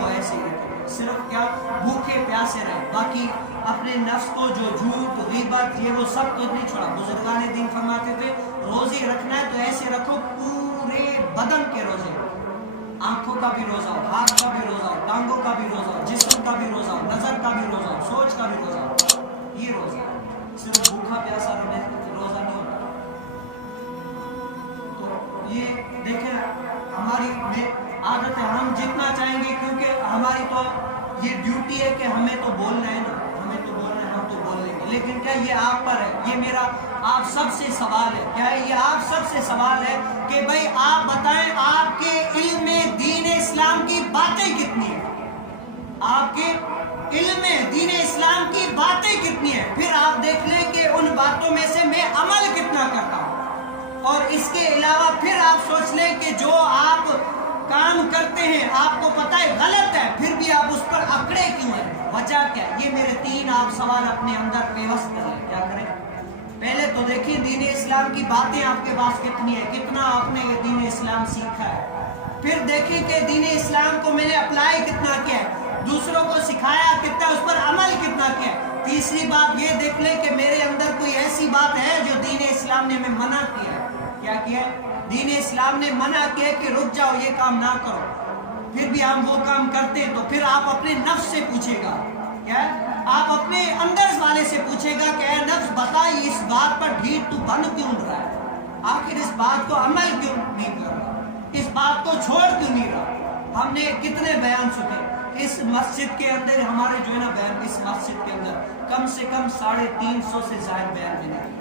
وہ ایسے ہی رکھے، صرف کیا بھوکے پیاسے رہے، باقی اپنے نفس کو جو جھوٹ غیبت یہ وہ سب تو نہیں چھوڑا۔ بزرگان دین فرماتے تھے روزے رکھنا ہے تو ایسے رکھو پورے بدن کے روزے، آنکھوں کا بھی روزہ ہو، ہاتھ کا بھی روزہ ہو، ٹانگوں کا بھی روزہ ہو، جسم کا بھی روزہ ہو، نظر کا بھی روزہ ہو، سوچ کا بھی روزہ ہو، یہ روزہ ہے۔ صرف بھوکا پیاسا رہنے روزہ نہیں ہوتا۔ تو یہ دیکھیں ہماری عادت ہے، ہم جتنا چاہیں گے، کیونکہ ہماری تو یہ ڈیوٹی ہے کہ ہمیں تو بولنا ہے نا، ہمیں تو بولنا ہے، ہم تو بول لیں گے، لیکن کیا یہ آپ پر ہے، یہ میرا آپ سب سے سوال ہے، کیا ہے یہ آپ سب سے سوال ہے کہ بھئی آپ بتائیں آپ کے علم میں دین اسلام کی باتیں کتنی ہیں، آپ کے علم میں دین اسلام کی باتیں کتنی ہیں، پھر آپ دیکھ لیں کہ ان باتوں میں سے میں عمل کتنا کرتا ہوں، اور اس کے علاوہ پھر آپ سوچ لیں کہ جو آپ کام کرتے ہیں آپ کو پتہ ہے غلط ہے، پھر بھی آپ اس پر اکڑے کیوں ہیں، وجہ کیا ہے؟ یہ میرے تین آپ سوال اپنے اندر پیوست کریں، کیا کریں؟ پہلے تو دیکھیں دین اسلام کی باتیں آپ کے پاس کتنی ہے، کتنا آپ نے دین اسلام سیکھا ہے، پھر دیکھیں کہ دین اسلام کو میں نے اپلائی کتنا کیا ہے، دوسروں کو سکھایا کتنا، اس پر عمل کتنا کیا ہے۔ تیسری بات یہ دیکھ لیں کہ میرے اندر کوئی ایسی بات ہے جو دین اسلام نے ہمیں منع کیا ہے، کیا کیا ہے؟ دین اسلام نے منع کیا کہ رک جاؤ یہ کام نہ کرو، پھر بھی ہم وہ کام کرتے، تو پھر آپ اپنے نفس سے پوچھے گا، کیا ہے؟ آپ اپنے اندر والے سے پوچھے گا کہ اے نفس بتا اس بات پر ڈھیٹ تو بن کیوں رہا ہے، آخر اس بات کو عمل کیوں نہیں کر رہا، اس بات کو چھوڑ کیوں نہیں رہا۔ ہم نے کتنے بیان سنے اس مسجد کے اندر، ہمارے جو ہے نا بیان اس مسجد کے اندر کم سے کم 350 سے زائد بیان میں نے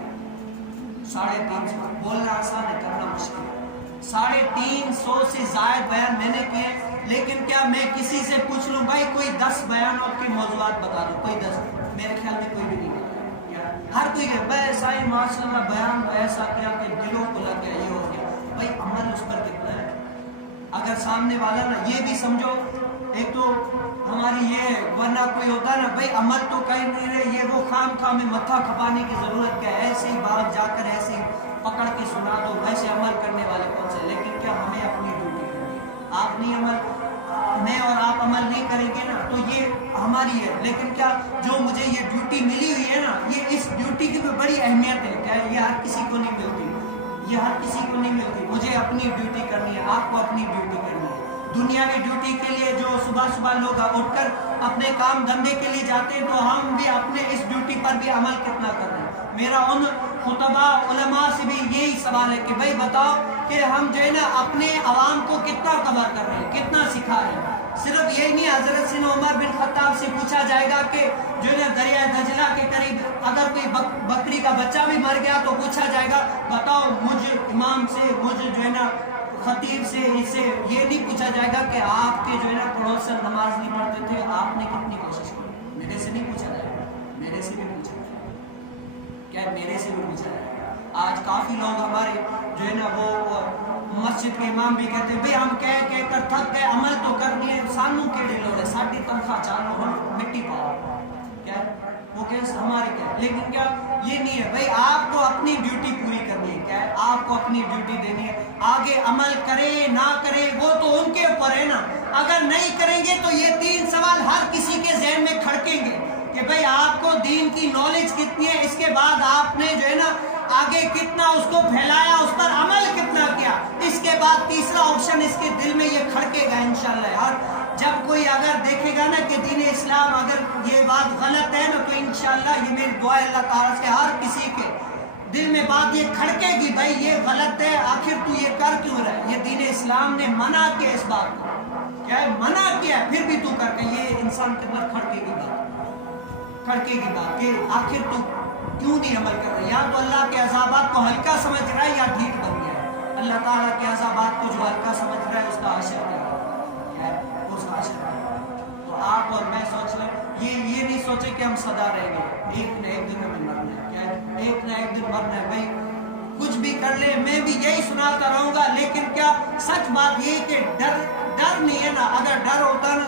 350 بولنا آسان ہے، کرنا مشکل ہے، 350 سے زائد بیان میں نے کیے، لیکن کیا میں کسی سے پوچھ لوں بھائی کوئی 10 بیانوں کے موضوعات بتا دو، کوئی 10، میرے خیال میں کوئی بھی نہیں کرتا، ہر کوئی ہے بھائی سائی ماشاء اللہ بیان ایسا کیا کہ دلوں کو لگ گیا، یہ ہو گیا، بھائی عمل اس پر کتنا ہے؟ اگر سامنے والا نا یہ بھی سمجھو، ایک تو ہماری یہ ہے، ورنہ کوئی ہوتا ہے نا بھائی عمل تو کہیں نہیں رہے، یہ وہ خام خام میں متھا کھپانے کی ضرورت کیا ہے، ایسے ہی باہر جا کر ایسے ہی پکڑ کے سنا دو، ویسے عمل کرنے والے کون سے، لیکن کیا ہمیں اپنی ڈیوٹی کرنی ہے، آپ نہیں عمل میں اور آپ عمل نہیں کریں گے نا تو یہ ہماری ہے، لیکن کیا جو مجھے یہ ڈیوٹی ملی ہوئی ہے نا، یہ اس ڈیوٹی کی بھی بڑی اہمیت ہے، کیا یہ ہر کسی کو نہیں ملتی، یہ ہر کسی کو نہیں ملتی، مجھے اپنی ڈیوٹی کرنی ہے، آپ کو اپنی ڈیوٹی کرنی ہے۔ دنیاوی ڈیوٹی کے لیے جو صبح صبح لوگ اٹھ کر اپنے کام دھندے کے لیے جاتے ہیں، تو ہم بھی اپنے اس ڈیوٹی پر بھی عمل کتنا کر رہے ہیں۔ میرا ان خطبہ علماء سے بھی یہی سوال ہے کہ بھائی بتاؤ کہ ہم جو ہے نا اپنے عوام کو کتنا کور کر رہے ہیں، کتنا سکھا رہے ہیں۔ صرف یہی نہیں، حضرت سیدنا عمر بن خطاب سے پوچھا جائے گا کہ جو ہے نا دریائے دجلہ کے قریب اگر کوئی بکری کا بچہ بھی مر گیا تو پوچھا جائے گا بتاؤ مجھ امام سے، مجھ جو ہے نا خطیب سے، اس سے یہ نہیں پوچھا جائے گا کہ آپ کے جو ہے نا پڑوسن نماز نہیں پڑھتے تھے، آپ نے کتنی کوشش کی، میرے سے نہیں پوچھا جائے گا، میرے سے بھی پوچھا جائے گا، کیا میرے سے بھی پوچھا جائے گا۔ آج کافی لوگ ہمارے جو ہے نا وہ مسجد کے امام بھی کہتے ہیں بھئی ہم کہہ کر تھک گئے، عمل تو کرنی ہے، سانوں کیڑی لوڑ ہے، ساڑی تنخواہ چالو ہم مٹی پاؤ، کیا وہ کہتے ہمارے کیا، لیکن کیا یہ نہیں ہے بھئی آپ کو اپنی ڈیوٹی پوری کرنی ہے، کیا ہے آپ کو اپنی ڈیوٹی دینی ہے، آگے عمل کرے نہ کرے وہ تو ان کے اوپر ہے نا، اگر نہیں کریں گے تو یہ 3 سوال ہر کسی کے ذہن میں کھڑکیں گے کہ بھئی آپ کو دین کی نالج کتنی ہے، اس کے بعد آپ نے جو ہے نا آگے کتنا اس کو پھیلایا، اس پر عمل کتنا کیا، اس کے بعد تیسرا آپشن اس کے دل میں یہ کھڑکے گا انشاءاللہ۔ اور جب کوئی اگر دیکھے گا نا کہ دین اسلام اگر یہ بات غلط ہے نا تو انشاءاللہ یہ میری دعا ہے اللہ تعالیٰ سے ہر کسی کے دل میں بات یہ کھڑکے گی بھائی یہ غلط ہے، آخر تو یہ کر کیوں رہا ہے، یہ دین اسلام نے منع کیا اس بات کو، کیا ہے منع کیا پھر بھی تو کر کے، یہ انسان کے اندر کھڑکے گی بات کہ آخر تو کیوں نہیں عمل کر رہا ہے، یا تو اللہ کے عذابات کو ہلکا سمجھ رہا ہے یا ٹھیک بن گیا ہے، اللہ تعالیٰ کے عذابات کو جو ہلکا سمجھ رہا ہے اس کا حشر کیا ہے، اس کا حشر کیا ہے۔ تو آپ اور میں سوچ لیں، یہ نہیں سوچے کہ ہم سدا رہیں گے، ایک نہ ایک دن ہمیں مرنا ہے، کیا ہے ایک نہ ایک دن مرنا ہے، بھائی کچھ بھی کر لے میں بھی یہی سناتا رہوں گا، لیکن کیا سچ بات یہ کہ ڈر نہیں ہے نا، اگر ڈر ہوتا نا